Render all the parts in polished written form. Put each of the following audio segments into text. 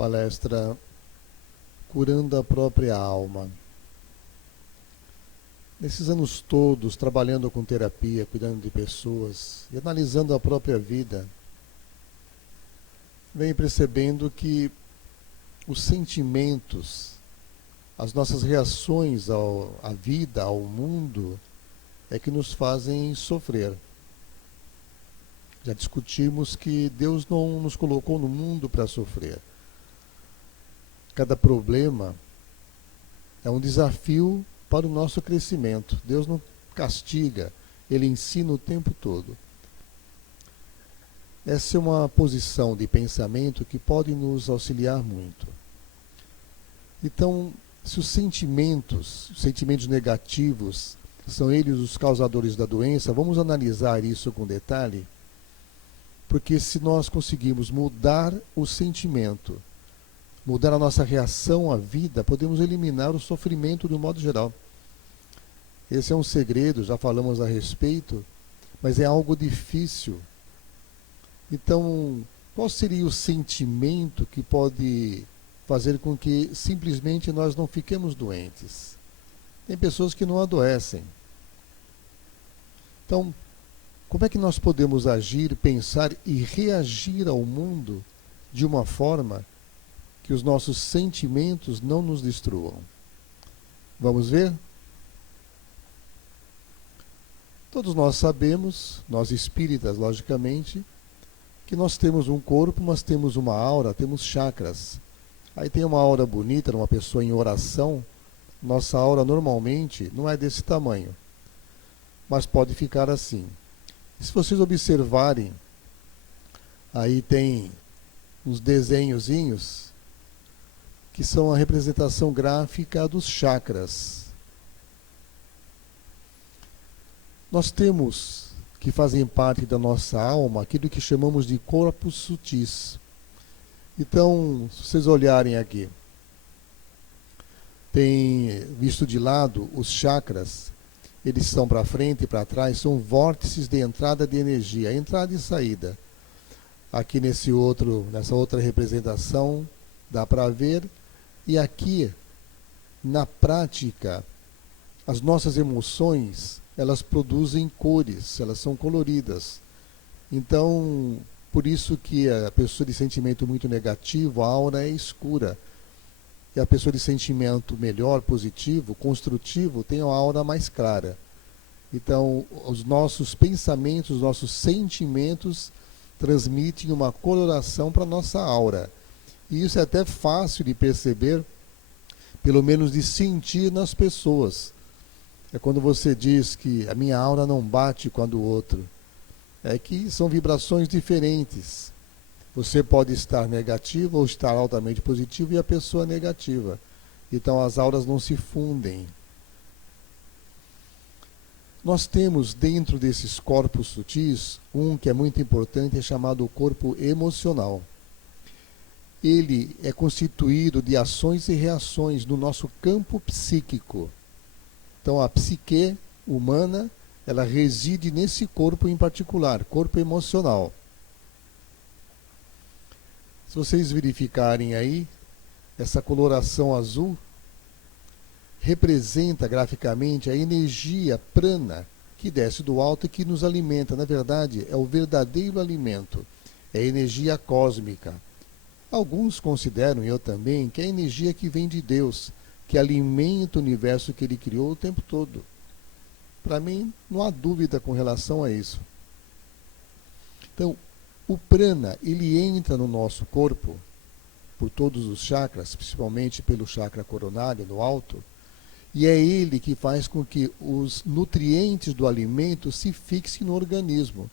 Palestra Curando a Própria Alma. Nesses anos todos, trabalhando com terapia, cuidando de pessoas e analisando a própria vida, venho percebendo que os sentimentos, as nossas reações à vida, ao mundo, é que nos fazem sofrer. Já discutimos que Deus não nos colocou no mundo para sofrer. Cada problema é um desafio para o nosso crescimento. Deus não castiga, Ele ensina o tempo todo. Essa é uma posição de pensamento que pode nos auxiliar muito. Então, se os sentimentos negativos, são eles os causadores da doença, vamos analisar isso com detalhe, porque se nós conseguirmos mudar o sentimento, mudar a nossa reação à vida, podemos eliminar o sofrimento de um modo geral. Esse é um segredo, já falamos a respeito, mas é algo difícil. Então, qual seria o sentimento que pode fazer com que simplesmente nós não fiquemos doentes? Tem pessoas que não adoecem. Então, como é que nós podemos agir, pensar e reagir ao mundo de uma forma que os nossos sentimentos não nos destruam? Vamos ver? Todos nós sabemos, nós espíritas, logicamente, que nós temos um corpo, mas temos uma aura, temos chakras. Aí tem uma aura bonita, uma pessoa em oração, nossa aura normalmente não é desse tamanho, mas pode ficar assim. E se vocês observarem, aí tem uns desenhozinhos que são a representação gráfica dos chakras. Nós temos, que fazem parte da nossa alma, aquilo que chamamos de corpos sutis. Então, se vocês olharem aqui, tem visto de lado os chakras, eles são para frente e para trás, são vórtices de entrada de energia, entrada e saída. Aqui nessa outra representação, dá para ver. E aqui, na prática, as nossas emoções, elas produzem cores, elas são coloridas. Então, por isso que a pessoa de sentimento muito negativo, a aura é escura. E a pessoa de sentimento melhor, positivo, construtivo, tem a aura mais clara. Então, os nossos pensamentos, os nossos sentimentos transmitem uma coloração para a nossa aura. E isso é até fácil de perceber, pelo menos de sentir nas pessoas. É quando você diz que a minha aura não bate com a do outro. É que são vibrações diferentes. Você pode estar negativo ou estar altamente positivo e a pessoa negativa. Então as auras não se fundem. Nós temos dentro desses corpos sutis, um que é muito importante, é chamado corpo emocional. Ele é constituído de ações e reações no nosso campo psíquico. Então a psique humana, ela reside nesse corpo em particular, corpo emocional. Se vocês verificarem aí, essa coloração azul representa graficamente a energia prana que desce do alto e que nos alimenta. Na verdade, é o verdadeiro alimento, é a energia cósmica. Alguns consideram, eu também, que é a energia que vem de Deus, que alimenta o universo que Ele criou o tempo todo. Para mim, não há dúvida com relação a isso. Então, o prana, ele entra no nosso corpo, por todos os chakras, principalmente pelo chakra coronário, no alto, e é ele que faz com que os nutrientes do alimento se fixem no organismo.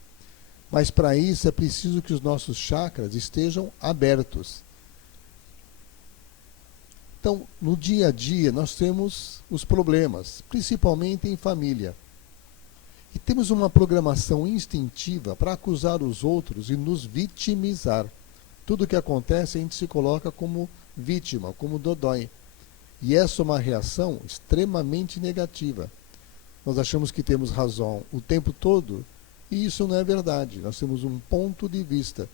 Mas para isso é preciso que os nossos chakras estejam abertos. Então, no dia a dia, nós temos os problemas, principalmente em família. E temos uma programação instintiva para acusar os outros e nos vitimizar. Tudo o que acontece, a gente se coloca como vítima, como dodói. E essa é uma reação extremamente negativa. Nós achamos que temos razão o tempo todo, e isso não é verdade. Nós temos um ponto de vista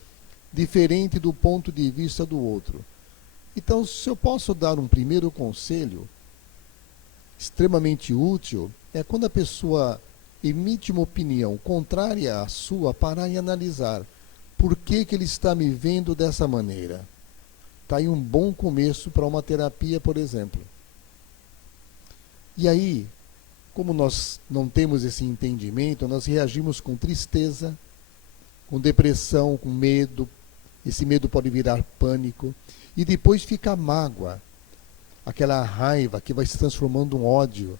diferente do ponto de vista do outro. Então, se eu posso dar um primeiro conselho extremamente útil, é quando a pessoa emite uma opinião contrária à sua, parar e analisar por que ele está me vendo dessa maneira. Está aí um bom começo para uma terapia, por exemplo. E aí, como nós não temos esse entendimento, nós reagimos com tristeza, com depressão, com medo. Esse medo pode virar pânico. E depois fica a mágoa, aquela raiva que vai se transformando em ódio.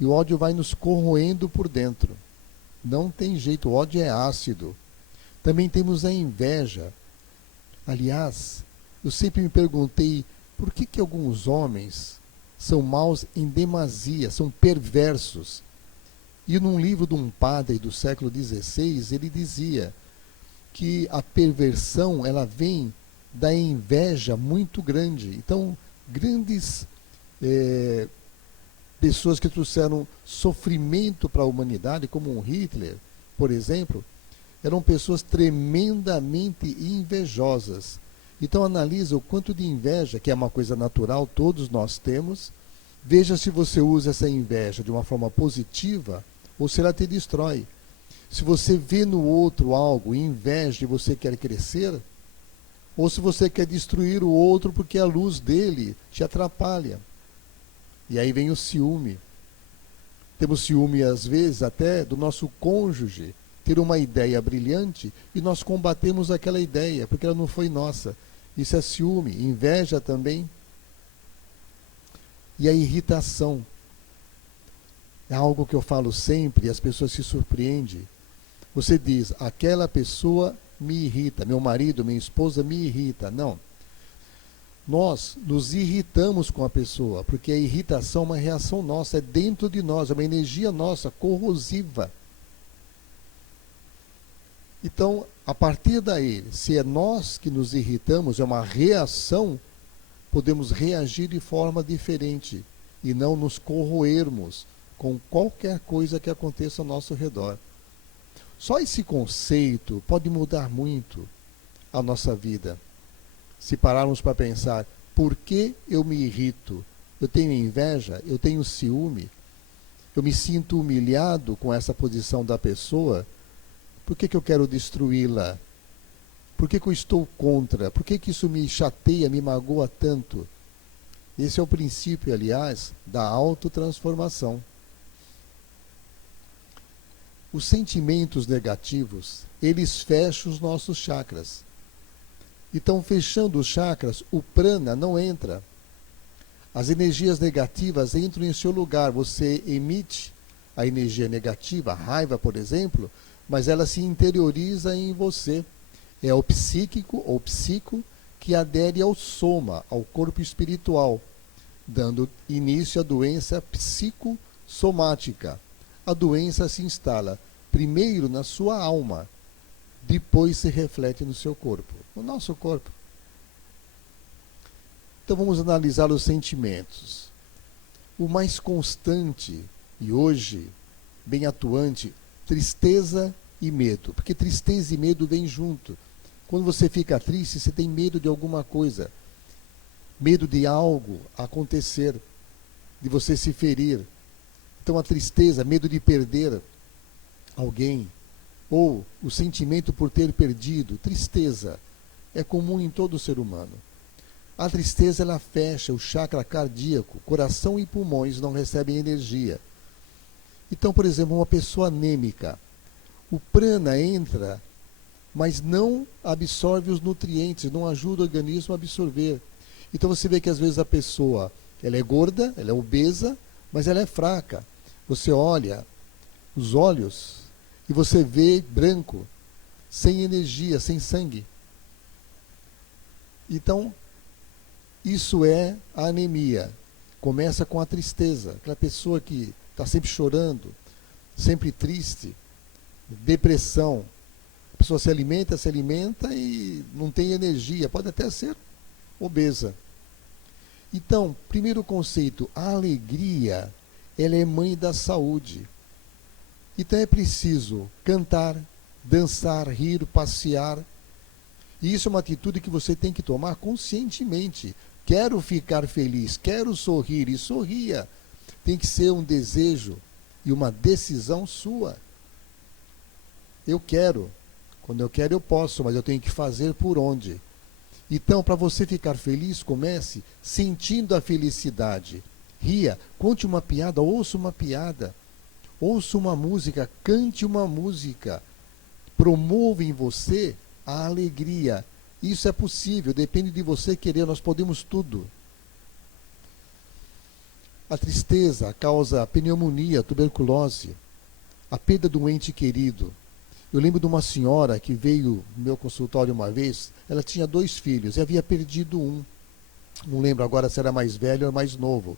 E o ódio vai nos corroendo por dentro. Não tem jeito, o ódio é ácido. Também temos a inveja. Aliás, eu sempre me perguntei por que alguns homens são maus em demasia, são perversos. E num livro de um padre do século XVI, ele dizia que a perversão ela vem da inveja muito grande. Então, grandes pessoas que trouxeram sofrimento para a humanidade, como um Hitler, por exemplo, eram pessoas tremendamente invejosas. Então analisa o quanto de inveja, que é uma coisa natural, todos nós temos. Veja se você usa essa inveja de uma forma positiva ou se ela te destrói. Se você vê no outro algo e inveja e você quer crescer, ou se você quer destruir o outro porque a luz dele te atrapalha. E aí vem o ciúme. Temos ciúme, às vezes, até do nosso cônjuge ter uma ideia brilhante e nós combatemos aquela ideia, porque ela não foi nossa. Isso é ciúme. Inveja também. E a irritação. É algo que eu falo sempre e as pessoas se surpreendem. Você diz, aquela pessoa me irrita, meu marido, minha esposa me irrita. Não. Nós nos irritamos com a pessoa, porque a irritação é uma reação nossa, é dentro de nós, é uma energia nossa, corrosiva. Então, a partir daí, se é nós que nos irritamos, é uma reação, podemos reagir de forma diferente e não nos corroermos com qualquer coisa que aconteça ao nosso redor. Só esse conceito pode mudar muito a nossa vida. Se pararmos para pensar, por que eu me irrito? Eu tenho inveja? Eu tenho ciúme? Eu me sinto humilhado com essa posição da pessoa? Por que eu quero destruí-la? Por que eu estou contra? Por que isso me chateia, me magoa tanto? Esse é o princípio, aliás, da autotransformação. Os sentimentos negativos, eles fecham os nossos chakras. Então, fechando os chakras, o prana não entra. As energias negativas entram em seu lugar. Você emite a energia negativa, a raiva, por exemplo, mas ela se interioriza em você. É o psíquico ou psico que adere ao soma, ao corpo espiritual, dando início à doença psicossomática. A doença se instala primeiro na sua alma, depois se reflete no seu corpo, no nosso corpo. Então vamos analisar os sentimentos. O mais constante e hoje bem atuante, tristeza e medo, porque tristeza e medo vêm junto. Quando você fica triste, você tem medo de alguma coisa, medo de algo acontecer, de você se ferir. Então a tristeza, medo de perder alguém, ou o sentimento por ter perdido, tristeza, é comum em todo ser humano. A tristeza ela fecha o chakra cardíaco, coração e pulmões não recebem energia. Então, por exemplo, uma pessoa anêmica, o prana entra, mas não absorve os nutrientes, não ajuda o organismo a absorver. Então você vê que às vezes a pessoa, ela é gorda, ela é obesa, mas ela é fraca. Você olha os olhos e você vê branco, sem energia, sem sangue. Então, isso é a anemia. Começa com a tristeza. Aquela pessoa que está sempre chorando, sempre triste, depressão. A pessoa se alimenta e não tem energia. Pode até ser obesa. Então, primeiro conceito, a alegria, ela é mãe da saúde. Então é preciso cantar, dançar, rir, passear. E isso é uma atitude que você tem que tomar conscientemente, Quero ficar feliz, quero sorrir, e sorria. Tem que ser um desejo e uma decisão sua. Eu quero. Quando eu quero, eu posso, mas eu tenho que fazer por onde. Então, para você ficar feliz, comece sentindo a felicidade. Ria, conte uma piada, ouça uma piada. Ouça uma música, cante uma música. Promova em você a alegria. Isso é possível, depende de você querer, nós podemos tudo. A tristeza causa pneumonia, tuberculose, a perda do ente querido. Eu lembro de uma senhora que veio no meu consultório uma vez, ela tinha 2 filhos e havia perdido um. Não lembro agora se era mais velho ou mais novo.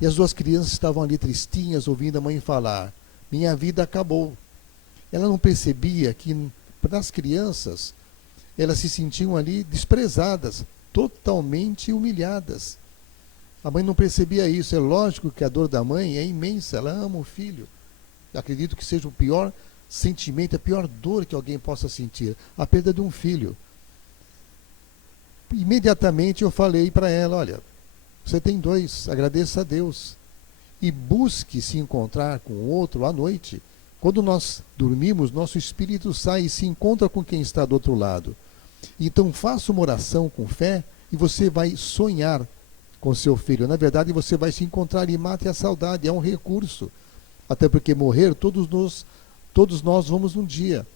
E as 2 crianças estavam ali tristinhas, ouvindo a mãe falar: minha vida acabou. Ela não percebia que, para as crianças, elas se sentiam ali desprezadas, totalmente humilhadas. A mãe não percebia isso. É lógico que a dor da mãe é imensa, ela ama o filho. Acredito que seja o pior sentimento, a pior dor que alguém possa sentir, a perda de um filho. Imediatamente eu falei para ela: olha, você tem 2, agradeça a Deus. E busque se encontrar com o outro à noite. Quando nós dormimos, nosso espírito sai e se encontra com quem está do outro lado. Então faça uma oração com fé e você vai sonhar com seu filho. Na verdade, você vai se encontrar e mate a saudade. É um recurso. Até porque morrer, todos nós vamos um dia.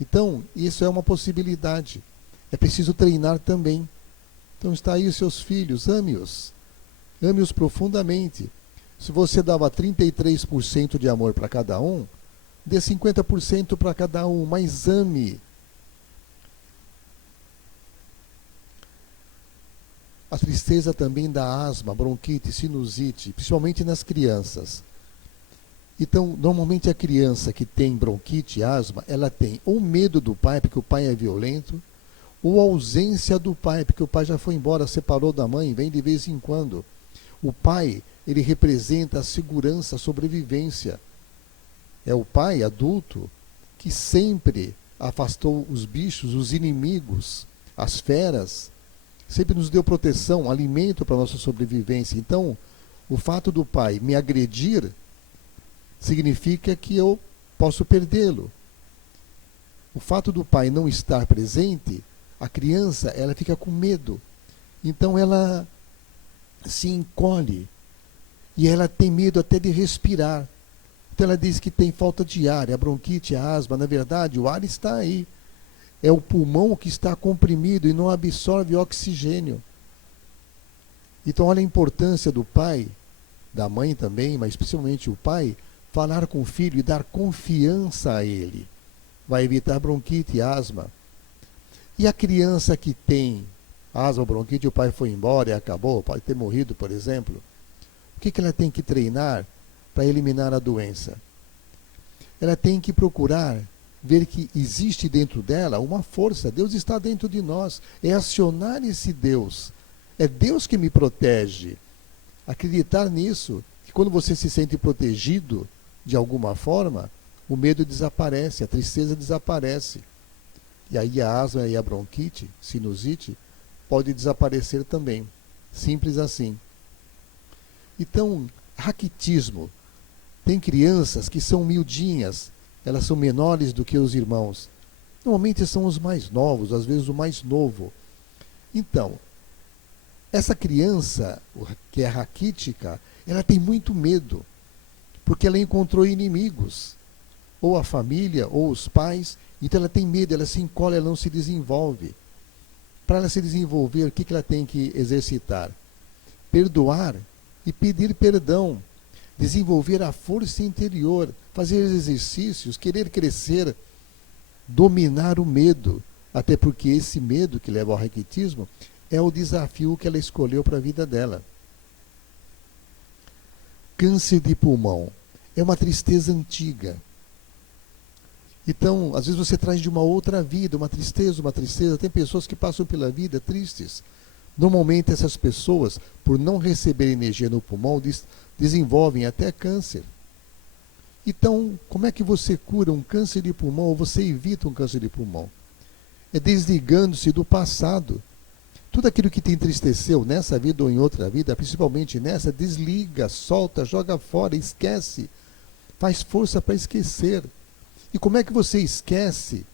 Então, isso é uma possibilidade. É preciso treinar também. Então está aí os seus filhos, ame-os. Ame-os profundamente. Se você dava 33% de amor para cada um, dê 50% para cada um, mas ame. A tristeza também dá asma, bronquite, sinusite, principalmente nas crianças. Então, normalmente a criança que tem bronquite, asma, ela tem ou medo do pai, porque o pai é violento, ou ausência do pai, porque o pai já foi embora, separou da mãe, vem de vez em quando. O pai, ele representa a segurança, a sobrevivência. É o pai adulto que sempre afastou os bichos, os inimigos, as feras, sempre nos deu proteção, alimento para a nossa sobrevivência. Então, o fato do pai me agredir significa que eu posso perdê-lo. O fato do pai não estar presente, a criança, ela fica com medo. Então ela se encolhe e ela tem medo até de respirar. Então ela diz que tem falta de ar, a bronquite, a asma. Na verdade, o ar está aí. É o pulmão que está comprimido e não absorve oxigênio. Então olha a importância do pai, da mãe também, mas principalmente o pai, falar com o filho e dar confiança a ele. Vai evitar bronquite e asma. E a criança que tem asma ou bronquite, o pai foi embora e acabou, pode ter morrido, por exemplo. O que ela tem que treinar para eliminar a doença? Ela tem que procurar ver que existe dentro dela uma força. Deus está dentro de nós. É acionar esse Deus. É Deus que me protege. Acreditar nisso, que quando você se sente protegido de alguma forma, o medo desaparece, a tristeza desaparece. E aí a asma e a bronquite, sinusite, pode desaparecer também. Simples assim. Então, raquitismo. Tem crianças que são miudinhas, elas são menores do que os irmãos. Normalmente são os mais novos, às vezes o mais novo. Então, essa criança, que é raquítica, ela tem muito medo, porque ela encontrou inimigos, ou a família, ou os pais, então ela tem medo, ela se encolhe, ela não se desenvolve. Para ela se desenvolver, o que ela tem que exercitar? Perdoar e pedir perdão. Desenvolver a força interior, fazer exercícios, querer crescer, dominar o medo, até porque esse medo que leva ao raquitismo é o desafio que ela escolheu para a vida dela. Câncer de pulmão é uma tristeza antiga. Então, às vezes você traz de uma outra vida, uma tristeza. Tem pessoas que passam pela vida tristes. Normalmente essas pessoas, por não receber energia no pulmão, desenvolvem até câncer. Então, como é que você cura um câncer de pulmão ou você evita um câncer de pulmão? É desligando-se do passado. Tudo aquilo que te entristeceu nessa vida ou em outra vida, principalmente nessa, desliga, solta, joga fora, esquece. Faz força para esquecer. E como é que você esquece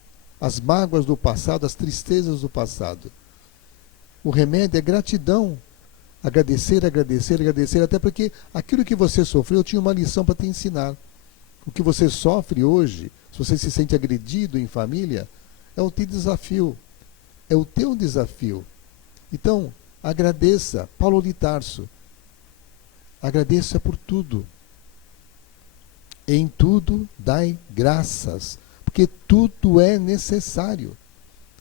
as mágoas do passado, as tristezas do passado? O remédio é gratidão. Agradecer, agradecer, agradecer, até porque aquilo que você sofreu tinha uma lição para te ensinar. O que você sofre hoje, se você se sente agredido em família, é o teu desafio. É o teu desafio. Então, agradeça. Paulo de Tarso. Agradeça por tudo. Em tudo dai graças, porque tudo é necessário.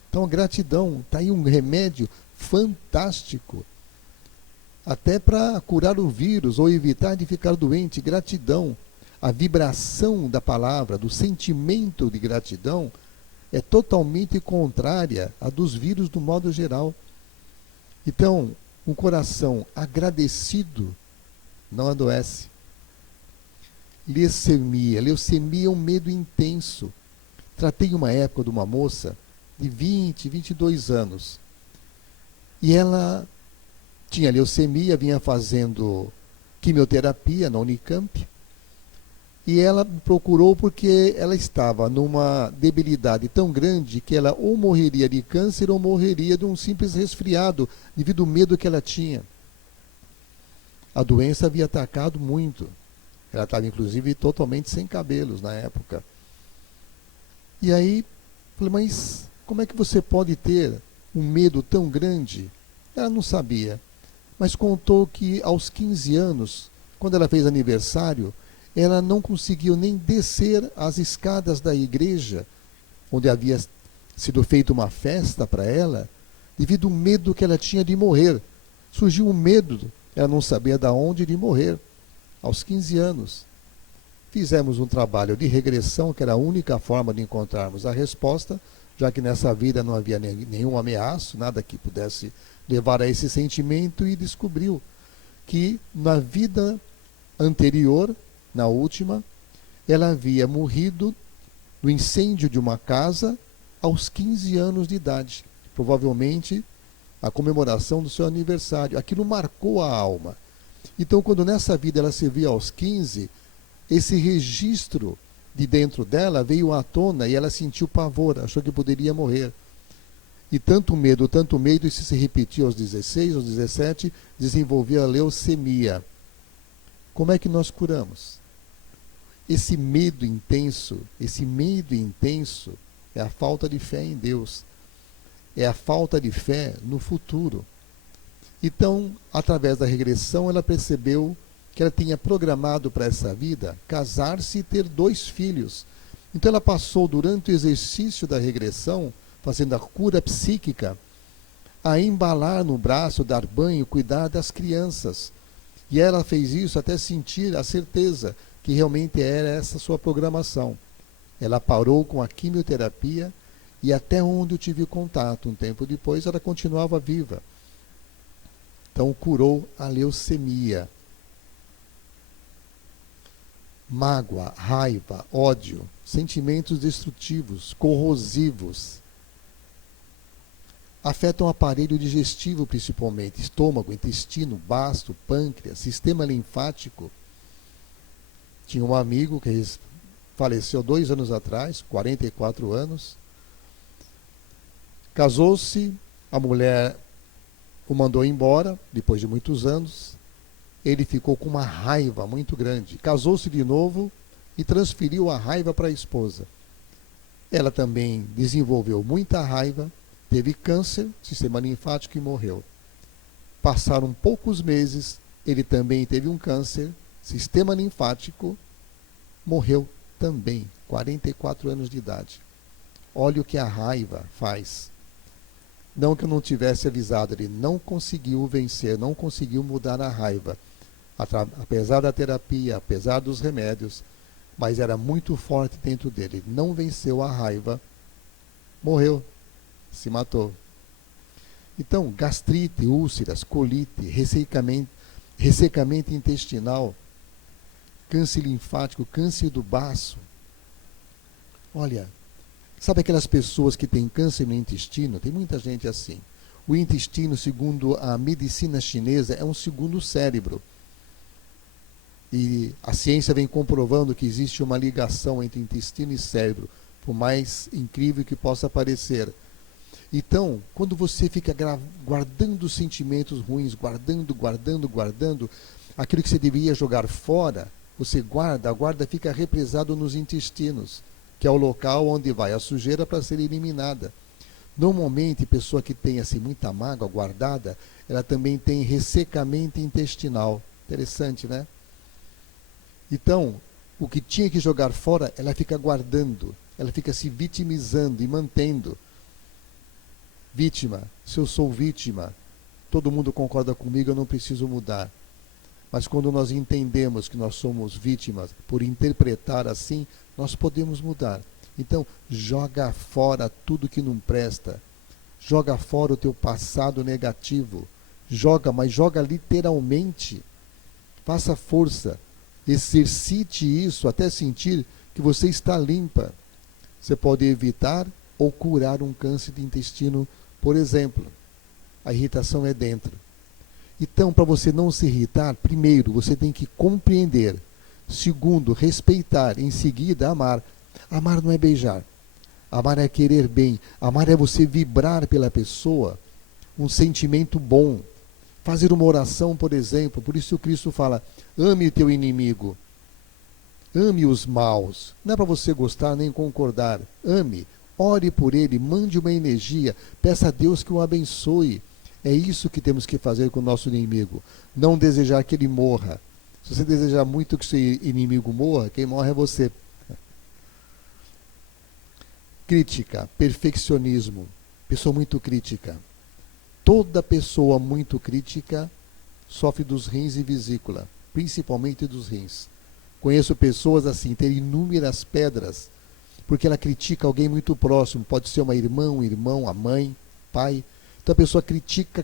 Então, a gratidão, está aí um remédio fantástico. Até para curar o vírus ou evitar de ficar doente. Gratidão. A vibração da palavra, do sentimento de gratidão, é totalmente contrária à dos vírus do modo geral. Então, um coração agradecido não adoece. Leucemia. Leucemia é um medo intenso. Tratei uma época de uma moça de 20, 22 anos. E ela tinha leucemia, vinha fazendo quimioterapia na Unicamp. E ela me procurou porque ela estava numa debilidade tão grande que ela ou morreria de câncer ou morreria de um simples resfriado, devido ao medo que ela tinha. A doença havia atacado muito. Ela estava, inclusive, totalmente sem cabelos na época. E aí, falei, mas como é que você pode ter um medo tão grande? Ela não sabia. Mas contou que aos 15 anos, quando ela fez aniversário, ela não conseguiu nem descer as escadas da igreja, onde havia sido feita uma festa para ela, devido ao medo que ela tinha de morrer. Surgiu um medo, ela não sabia de onde de morrer, aos 15 anos. Fizemos um trabalho de regressão, que era a única forma de encontrarmos a resposta, já que nessa vida não havia nenhum ameaço, nada que pudesse levar a esse sentimento, e descobriu que na vida anterior, na última, ela havia morrido no incêndio de uma casa aos 15 anos de idade. Provavelmente a comemoração do seu aniversário. Aquilo marcou a alma. Então, quando nessa vida ela se via aos 15, esse registro de dentro dela veio à tona e ela sentiu pavor, achou que poderia morrer. E tanto medo, isso se repetia aos 16, aos 17, desenvolvia a leucemia. Como é que nós curamos? Esse medo intenso é a falta de fé em Deus. É a falta de fé no futuro. Então, através da regressão, ela percebeu que ela tinha programado para essa vida casar-se e ter 2 filhos. Então ela passou, durante o exercício da regressão, fazendo a cura psíquica, a embalar no braço, dar banho, cuidar das crianças. E ela fez isso até sentir a certeza que realmente era essa sua programação. Ela parou com a quimioterapia e até onde eu tive contato, um tempo depois, ela continuava viva. Então curou a leucemia. Mágoa, raiva, ódio, sentimentos destrutivos, corrosivos, afetam o aparelho digestivo principalmente, estômago, intestino, baço, pâncreas, sistema linfático. Tinha um amigo que faleceu 2 anos atrás, 44 anos. Casou-se, a mulher o mandou embora, depois de muitos anos. Ele ficou com uma raiva muito grande. Casou-se de novo e transferiu a raiva para a esposa. Ela também desenvolveu muita raiva, teve câncer, sistema linfático, e morreu. Passaram poucos meses, ele também teve um câncer, sistema linfático, morreu também, 44 anos de idade. Olha o que a raiva faz. Não que eu não tivesse avisado, ele não conseguiu vencer, não conseguiu mudar a raiva. Apesar da terapia, apesar dos remédios, mas era muito forte dentro dele. Ele não venceu a raiva, morreu, se matou. Então, gastrite, úlceras, colite, ressecamento intestinal, câncer linfático, câncer do baço. Olha, sabe aquelas pessoas que têm câncer no intestino? Tem muita gente assim. O intestino, segundo a medicina chinesa, é um segundo cérebro. E a ciência vem comprovando que existe uma ligação entre intestino e cérebro, por mais incrível que possa parecer. Então, quando você fica guardando sentimentos ruins, guardando, aquilo que você deveria jogar fora, você guarda, a guarda fica represado nos intestinos, que é o local onde vai a sujeira para ser eliminada. Normalmente, pessoa que tem assim, muita mágoa guardada, ela também tem ressecamento intestinal. Interessante, né? Então, o que tinha que jogar fora, ela fica guardando, ela fica se vitimizando e mantendo. Vítima, se eu sou vítima, todo mundo concorda comigo, eu não preciso mudar. Mas quando nós entendemos que nós somos vítimas, por interpretar assim, nós podemos mudar. Então, joga fora tudo que não presta. Joga fora o teu passado negativo. Joga, mas joga literalmente. Faça força. Exercite isso até sentir que você está limpa. Você pode evitar ou curar um câncer de intestino, por exemplo. A irritação é dentro. Então, para você não se irritar, primeiro, você tem que compreender. Segundo, respeitar. Em seguida, amar. Amar não é beijar. Amar é querer bem. Amar é você vibrar pela pessoa um sentimento bom. Fazer uma oração, por exemplo. Por isso o Cristo fala, ame o teu inimigo. Ame os maus. Não é para você gostar nem concordar. Ame. Ore por ele. Mande uma energia. Peça a Deus que o abençoe. É isso que temos que fazer com o nosso inimigo. Não desejar que ele morra. Se você desejar muito que seu inimigo morra, quem morre é você. Crítica, perfeccionismo. Pessoa muito crítica. Toda pessoa muito crítica sofre dos rins e vesícula, principalmente dos rins. Conheço pessoas assim, terem inúmeras pedras, porque ela critica alguém muito próximo. Pode ser uma irmã, um irmão, a mãe, pai. Então a pessoa critica,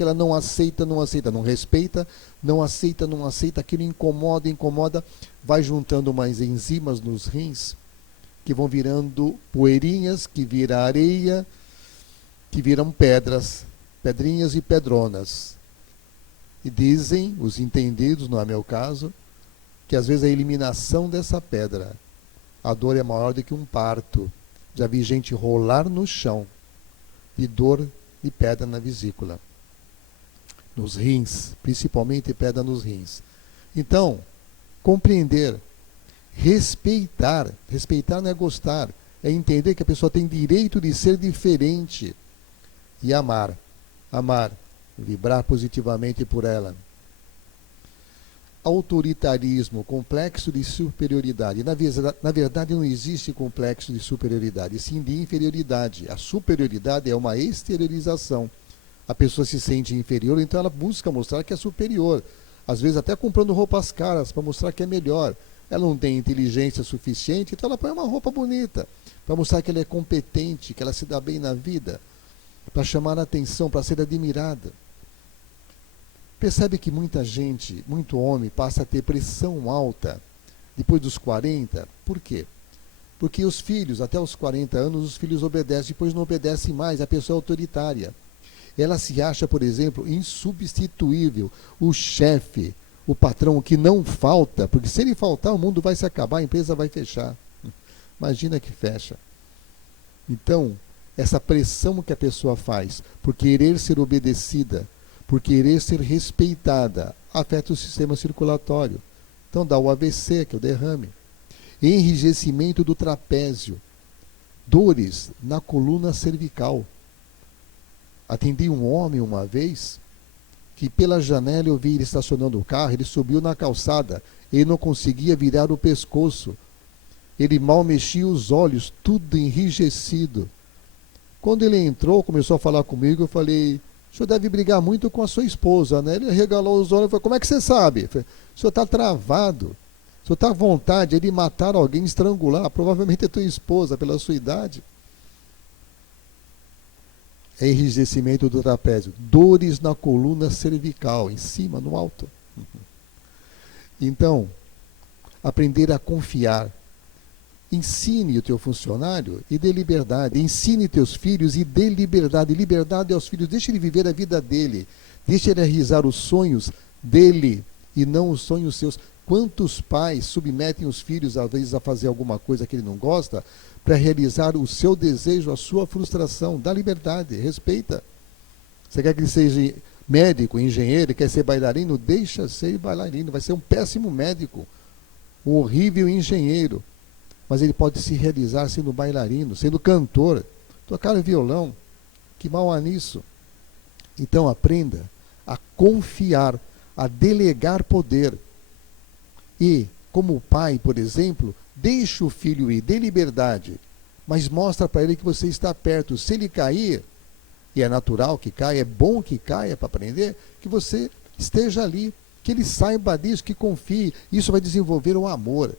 ela não aceita, não respeita, não aceita, aquilo incomoda, vai juntando mais enzimas nos rins, que vão virando poeirinhas, que vira areia, que viram pedras, pedrinhas e pedronas. E dizem, os entendidos, não é meu caso, que às vezes a eliminação dessa pedra, a dor é maior do que um parto. Já vi gente rolar no chão, de dor e pedra na vesícula, nos rins, principalmente pedra nos rins. Então, compreender, respeitar não é gostar, é entender que a pessoa tem direito de ser diferente e amar, vibrar positivamente por ela. Autoritarismo, complexo de superioridade. Na verdade, não existe complexo de superioridade, sim de inferioridade. A superioridade é uma exteriorização. A pessoa se sente inferior, então ela busca mostrar que é superior. Às vezes até comprando roupas caras para mostrar que é melhor. Ela não tem inteligência suficiente, então ela põe uma roupa bonita para mostrar que ela é competente, que ela se dá bem na vida, para chamar a atenção, para ser admirada. Percebe que muita gente, muito homem, passa a ter pressão alta depois dos 40. Por quê? Porque os filhos, até os 40 anos, os filhos obedecem, depois não obedecem mais, a pessoa é autoritária. Ela se acha, por exemplo, insubstituível. O chefe, o patrão que não falta, porque se ele faltar o mundo vai se acabar, a empresa vai fechar. Imagina que fecha. Então, essa pressão que a pessoa faz por querer ser obedecida, por querer ser respeitada, afeta o sistema circulatório. Então dá o AVC, que é o derrame. Enrijecimento do trapézio. Dores na coluna cervical. Atendi um homem uma vez, que pela janela eu vi ele estacionando o carro, ele subiu na calçada, ele não conseguia virar o pescoço. Ele mal mexia os olhos, tudo enrijecido. Quando ele entrou, começou a falar comigo, eu falei, o senhor deve brigar muito com a sua esposa, né? Ele regalou os olhos e falou, como é que você sabe? Eu falei, o senhor está travado. O senhor está à vontade de matar alguém, estrangular, provavelmente é tua esposa, pela sua idade. É enrijecimento do trapézio. Dores na coluna cervical, em cima, no alto. Então, aprender a confiar. Ensine o teu funcionário e dê liberdade. Ensine teus filhos e dê liberdade. Liberdade aos filhos. Deixe ele viver a vida dele. Deixe ele realizar os sonhos dele e não os sonhos seus. Quantos pais submetem os filhos, às vezes, a fazer alguma coisa que ele não gosta, para realizar o seu desejo, a sua frustração? Dá liberdade, respeita. Você quer que ele seja médico, engenheiro, quer ser bailarino? Deixa ser bailarino. Vai ser um péssimo médico, um horrível engenheiro. Mas ele pode se realizar sendo bailarino, sendo cantor, tocar violão. Que mal há nisso? Então aprenda a confiar, a delegar poder. E, como pai, por exemplo, deixe o filho ir, dê liberdade, mas mostra para ele que você está perto. Se ele cair, e é natural que caia, é bom que caia para aprender, que você esteja ali, que ele saiba disso, que confie. Isso vai desenvolver o amor,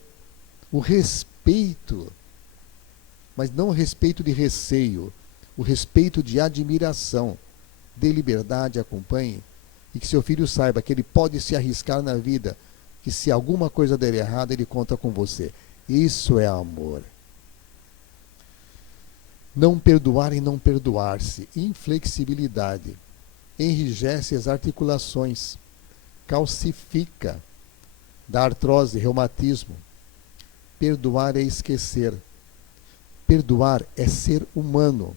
o respeito, mas não o respeito de receio, o respeito de admiração. Dê liberdade, acompanhe, e que seu filho saiba que ele pode se arriscar na vida, que se alguma coisa der errado, ele conta com você. Isso é amor. Não perdoar e não perdoar-se. Inflexibilidade. Enrijece as articulações. Calcifica. Dá artrose, reumatismo. Perdoar é esquecer. Perdoar é ser humano.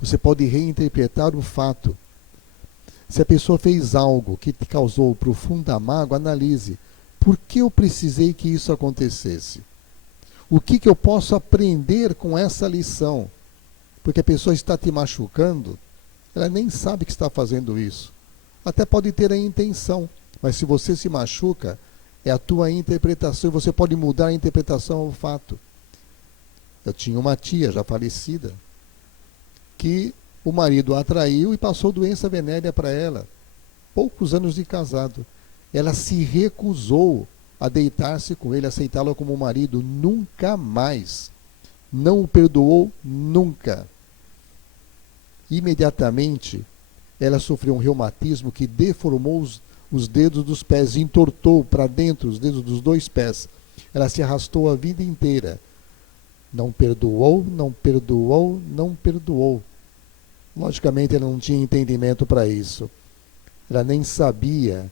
Você pode reinterpretar o fato. Se a pessoa fez algo que te causou profunda mágoa, analise. Por que eu precisei que isso acontecesse? O que eu posso aprender com essa lição? Porque a pessoa está te machucando, ela nem sabe que está fazendo isso. Até pode ter a intenção, mas se você se machuca, é a tua interpretação, e você pode mudar a interpretação ao fato. Eu tinha uma tia já falecida, que o marido a traiu e passou doença venérea para ela. Poucos anos de casado. Ela se recusou a deitar-se com ele, aceitá-lo como marido. Nunca mais. Não o perdoou nunca. Imediatamente, ela sofreu um reumatismo que deformou os dedos dos pés, entortou para dentro os dedos dos dois pés. Ela se arrastou a vida inteira. Não perdoou, não perdoou, não perdoou. Logicamente, ela não tinha entendimento para isso. Ela nem sabia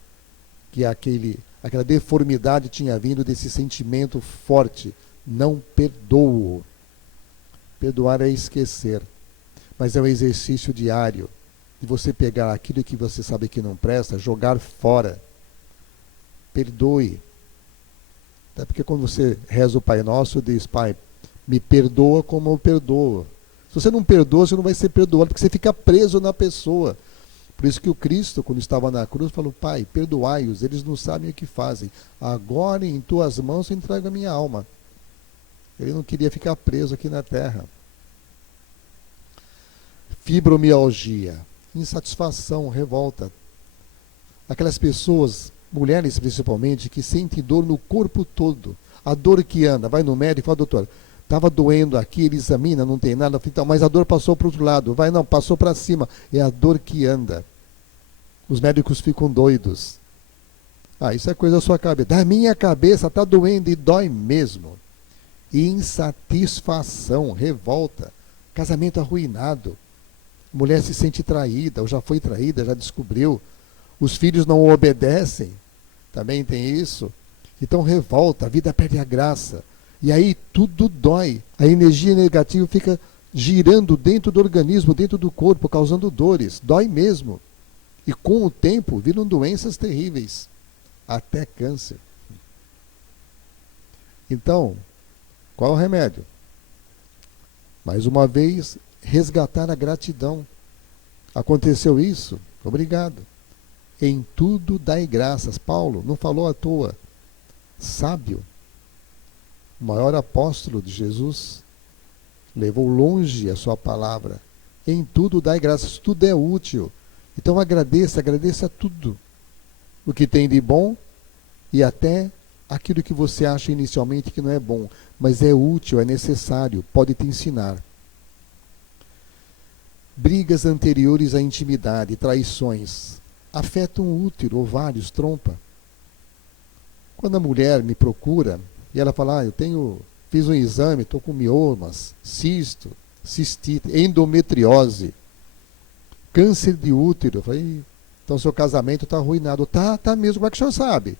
que aquela deformidade tinha vindo desse sentimento forte. Não perdoo. Perdoar é esquecer. Mas é um exercício diário de você pegar aquilo que você sabe que não presta, jogar fora. Perdoe. Até porque quando você reza o Pai Nosso, diz: Pai, me perdoa como eu perdoo. Se você não perdoa, você não vai ser perdoado, porque você fica preso na pessoa. Por isso que o Cristo, quando estava na cruz, falou: Pai, perdoai-os, eles não sabem o que fazem. Agora em tuas mãos eu entrego a minha alma. Ele não queria ficar preso aqui na terra. Fibromialgia, insatisfação, revolta. Aquelas pessoas, mulheres principalmente, que sentem dor no corpo todo. A dor que anda, vai no médico e fala: doutor, estava doendo aqui, ele examina, não tem nada, então, mas a dor passou para o outro lado. Vai, não, passou para cima. É a dor que anda. Os médicos ficam doidos. Isso é coisa da sua cabeça. Da minha cabeça está doendo e dói mesmo. Insatisfação, revolta, casamento arruinado. Mulher se sente traída, ou já foi traída, já descobriu. Os filhos não obedecem, também tem isso. Então revolta, a vida perde a graça. E aí tudo dói. A energia negativa fica girando dentro do organismo, dentro do corpo, causando dores. Dói mesmo. E com o tempo viram doenças terríveis. Até câncer. Então, qual é o remédio? Mais uma vez, resgatar a gratidão. Aconteceu isso? Obrigado. Em tudo dai graças. Paulo não falou à toa. Sábio. O maior apóstolo de Jesus levou longe a sua palavra. Em tudo dai graças, tudo é útil. Então agradeça tudo. O que tem de bom e até aquilo que você acha inicialmente que não é bom, mas é útil, é necessário, pode te ensinar. Brigas anteriores à intimidade, traições, afetam o útero, ovários, trompa. Quando a mulher me procura e ela fala: eu tenho fiz um exame, estou com miomas, cisto, cistite, endometriose, câncer de útero. Eu falei, então seu casamento está arruinado. Tá mesmo, como é que o senhor sabe?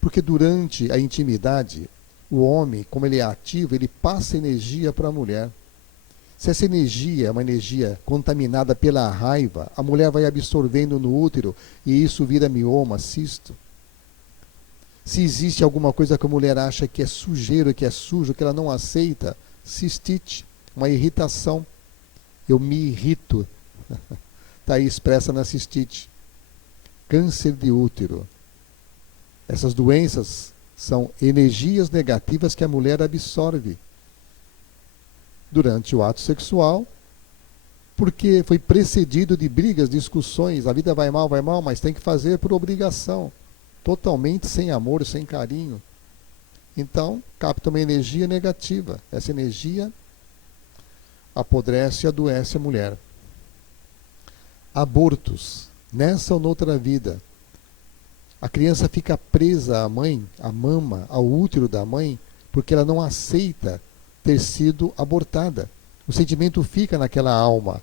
Porque durante a intimidade, o homem, como ele é ativo, ele passa energia para a mulher. Se essa energia é uma energia contaminada pela raiva, a mulher vai absorvendo no útero e isso vira mioma, cisto. Se existe alguma coisa que a mulher acha que é sujeira, que é sujo, que ela não aceita, cistite, uma irritação. Eu me irrito. Está aí expressa na cistite. Câncer de útero. Essas doenças são energias negativas que a mulher absorve durante o ato sexual, porque foi precedido de brigas, discussões. A vida vai mal, mas tem que fazer por obrigação. Totalmente sem amor, sem carinho. Então, capta uma energia negativa. Essa energia apodrece e adoece a mulher. Abortos, nessa ou noutra vida. A criança fica presa à mãe, à mama, ao útero da mãe, porque ela não aceita ter sido abortada. O sentimento fica naquela alma.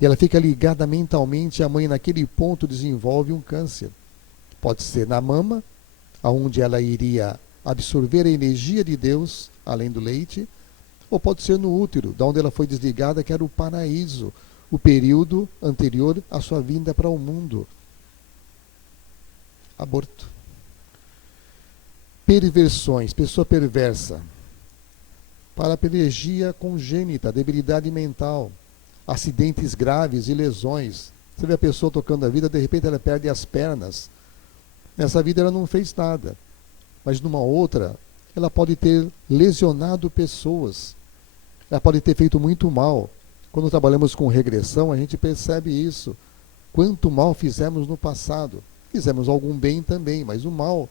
E ela fica ligada mentalmente à mãe. Naquele ponto desenvolve um câncer. Pode ser na mama, onde ela iria absorver a energia de Deus, além do leite, ou pode ser no útero, da onde ela foi desligada, que era o paraíso, o período anterior à sua vinda para o mundo. Aborto. Perversões, pessoa perversa. Paraplegia congênita, debilidade mental, acidentes graves e lesões. Você vê a pessoa tocando a vida, de repente ela perde as pernas. Nessa vida ela não fez nada, mas numa outra, ela pode ter lesionado pessoas. Ela pode ter feito muito mal. Quando trabalhamos com regressão, a gente percebe isso. Quanto mal fizemos no passado. Fizemos algum bem também, mas o mal.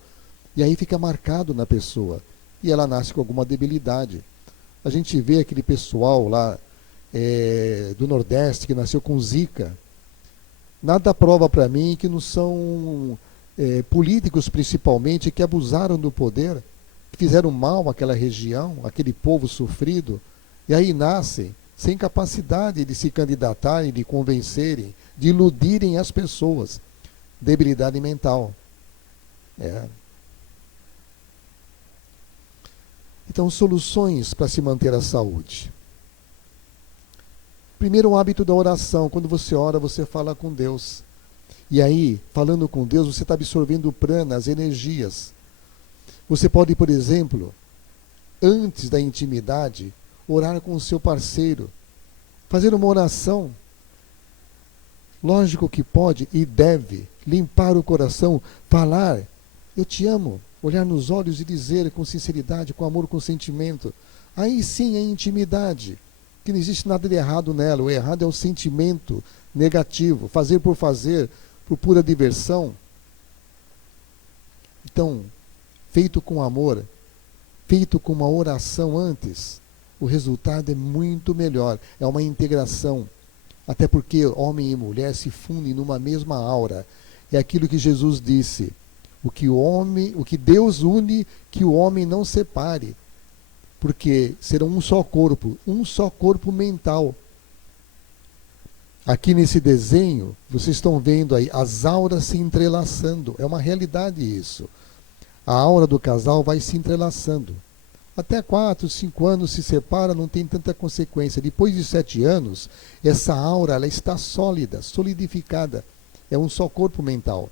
E aí fica marcado na pessoa. E ela nasce com alguma debilidade. A gente vê aquele pessoal lá do Nordeste que nasceu com zika. Nada prova para mim que não são políticos, principalmente, que abusaram do poder, que fizeram mal àquela região, aquele povo sofrido, e aí nascem sem capacidade de se candidatarem, de convencerem, de iludirem as pessoas. Debilidade mental. Então, soluções para se manter a saúde. Primeiro, o hábito da oração. Quando você ora, você fala com Deus. E aí, falando com Deus, você está absorvendo o prana, as energias. Você pode, por exemplo, antes da intimidade, orar com o seu parceiro. Fazer uma oração. Lógico que pode e deve limpar o coração, falar, eu te amo, olhar nos olhos e dizer com sinceridade, com amor, com sentimento. Aí sim é intimidade, que não existe nada de errado nela. O errado é o sentimento negativo, fazer, por pura diversão. Então, feito com amor, feito com uma oração antes, o resultado é muito melhor, é uma integração. Até porque homem e mulher se fundem numa mesma aura. É aquilo que Jesus disse. O que Deus une, que o homem não separe. Porque serão um só corpo mental. Aqui nesse desenho, vocês estão vendo aí as auras se entrelaçando. É uma realidade isso. A aura do casal vai se entrelaçando. Até 4, 5 anos se separa, não tem tanta consequência. Depois de 7 anos, essa aura ela está sólida, solidificada. É um só corpo mental.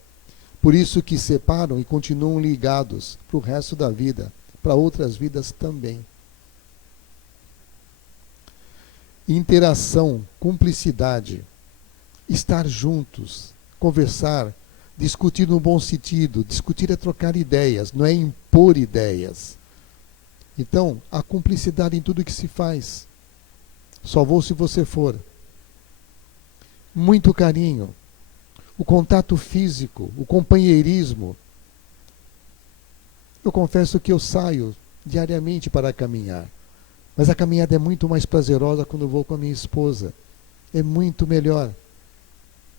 Por isso que separam e continuam ligados para o resto da vida, para outras vidas também. Interação, cumplicidade, estar juntos, conversar, discutir no bom sentido. Discutir é trocar ideias, não é impor ideias. Então, a cumplicidade em tudo que se faz. Só vou se você for. Muito carinho. O contato físico, o companheirismo. Eu confesso que eu saio diariamente para caminhar. Mas a caminhada é muito mais prazerosa quando eu vou com a minha esposa. É muito melhor.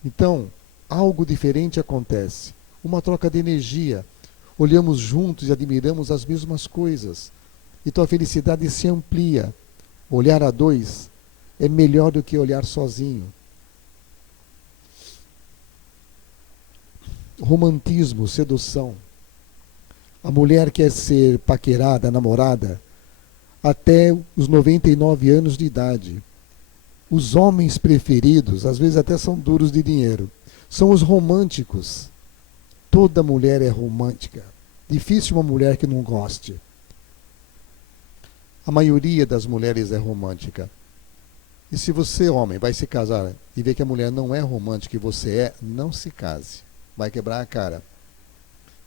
Então, algo diferente acontece. Uma troca de energia. Olhamos juntos e admiramos as mesmas coisas. Então a felicidade se amplia. Olhar a dois é melhor do que olhar sozinho. Romantismo, sedução. A mulher quer ser paquerada, namorada, até os 99 anos de idade. Os homens preferidos, às vezes até são duros de dinheiro, são os românticos. Toda mulher é romântica. Difícil uma mulher que não goste. A maioria das mulheres é romântica. E se você, homem, vai se casar e vê que a mulher não é romântica e você é, não se case. Vai quebrar a cara.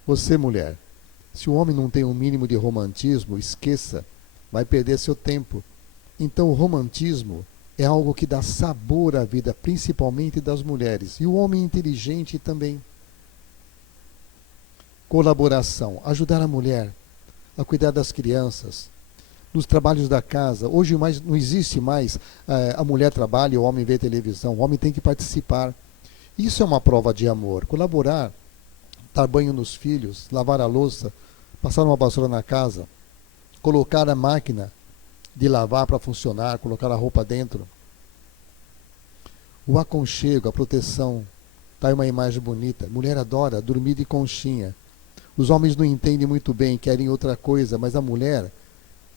Você, mulher, se o homem não tem um mínimo de romantismo, esqueça, vai perder seu tempo. Então o romantismo é algo que dá sabor à vida, principalmente das mulheres. E o homem inteligente também. Colaboração, ajudar a mulher a cuidar das crianças, nos trabalhos da casa. Hoje não existe mais a mulher trabalha e o homem vê televisão. O homem tem que participar. Isso é uma prova de amor. Colaborar, dar banho nos filhos, lavar a louça, passar uma vassoura na casa, colocar a máquina de lavar para funcionar, colocar a roupa dentro. O aconchego, a proteção. Tá aí uma imagem bonita. Mulher adora dormir de conchinha. Os homens não entendem muito bem, querem outra coisa, mas a mulher,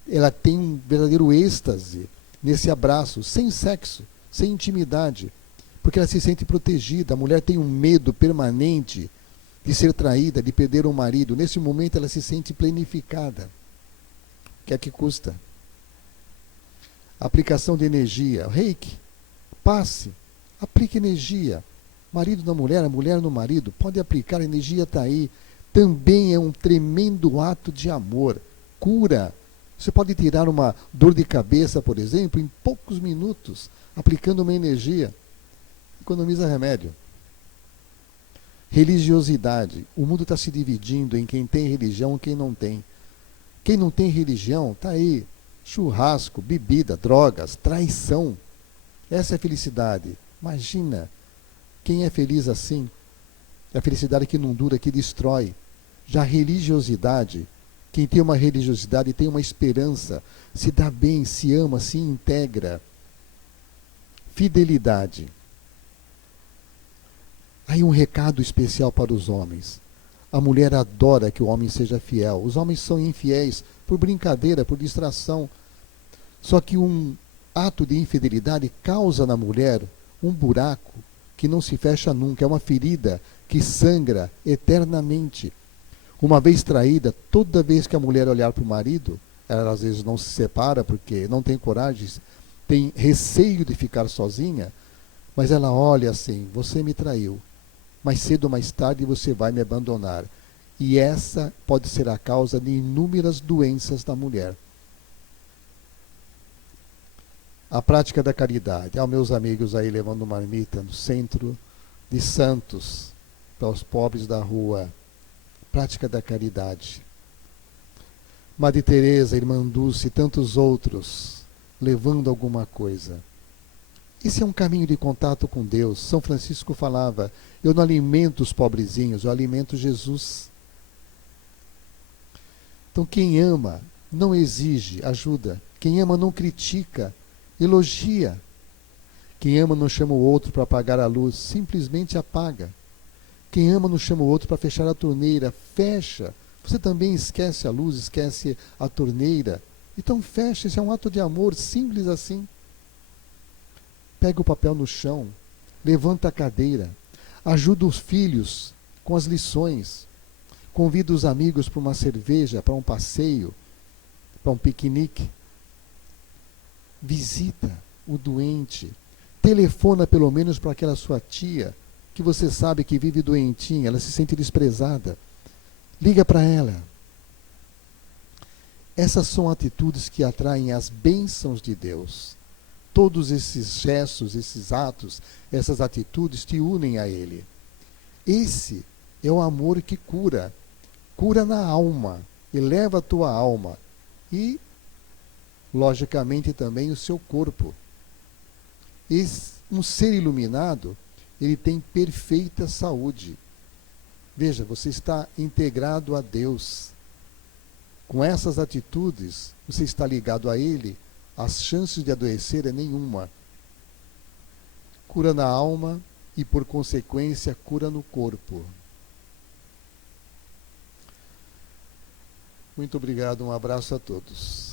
ela tem um verdadeiro êxtase nesse abraço, sem sexo, sem intimidade, porque ela se sente protegida. A mulher tem um medo permanente de ser traída, de perder um marido. Nesse momento ela se sente planificada. O que é que custa? Aplicação de energia. Reiki, passe, aplique energia. Marido na mulher, a mulher no marido, pode aplicar, a energia está aí. Também é um tremendo ato de amor. Cura. Você pode tirar uma dor de cabeça, por exemplo, em poucos minutos, aplicando uma energia. Economiza remédio. Religiosidade. O mundo está se dividindo em quem tem religião e quem não tem. Quem não tem religião, está aí. Churrasco, bebida, drogas, traição. Essa é a felicidade. Imagina, quem é feliz assim? É a felicidade que não dura, que destrói. Já a religiosidade, quem tem uma religiosidade tem uma esperança, se dá bem, se ama, se integra. Fidelidade. Aí um recado especial para os homens. A mulher adora que o homem seja fiel. Os homens são infiéis por brincadeira, por distração. Só que um ato de infidelidade causa na mulher um buraco que não se fecha nunca. É uma ferida que sangra eternamente. Uma vez traída, toda vez que a mulher olhar para o marido, ela às vezes não se separa porque não tem coragem, tem receio de ficar sozinha, mas ela olha assim: você me traiu, mais cedo ou mais tarde você vai me abandonar. E essa pode ser a causa de inúmeras doenças da mulher. A prática da caridade. Meus amigos aí levando marmita no centro de Santos, para os pobres da rua. Prática da caridade. Madre Teresa, Irmã Dulce e tantos outros, levando alguma coisa. Esse é um caminho de contato com Deus. São Francisco falava: eu não alimento os pobrezinhos, eu alimento Jesus. Então quem ama não exige ajuda. Quem ama não critica, elogia. Quem ama não chama o outro para apagar a luz, simplesmente apaga. Quem ama não chama o outro para fechar a torneira, fecha. Você também esquece a luz, esquece a torneira. Então fecha, esse é um ato de amor, simples assim. Pega o papel no chão, levanta a cadeira, ajuda os filhos com as lições, convida os amigos para uma cerveja, para um passeio, para um piquenique. Visita o doente, telefona pelo menos para aquela sua tia, que você sabe que vive doentinha, ela se sente desprezada. Liga para ela. Essas são atitudes que atraem as bênçãos de Deus. Todos esses gestos, esses atos, essas atitudes te unem a Ele. Esse é o amor que cura. Cura na alma, eleva a tua alma e, logicamente, também o seu corpo. Um ser iluminado, ele tem perfeita saúde. Veja, você está integrado a Deus. Com essas atitudes, você está ligado a ele, as chances de adoecer é nenhuma. Cura na alma e, por consequência, cura no corpo. Muito obrigado, um abraço a todos.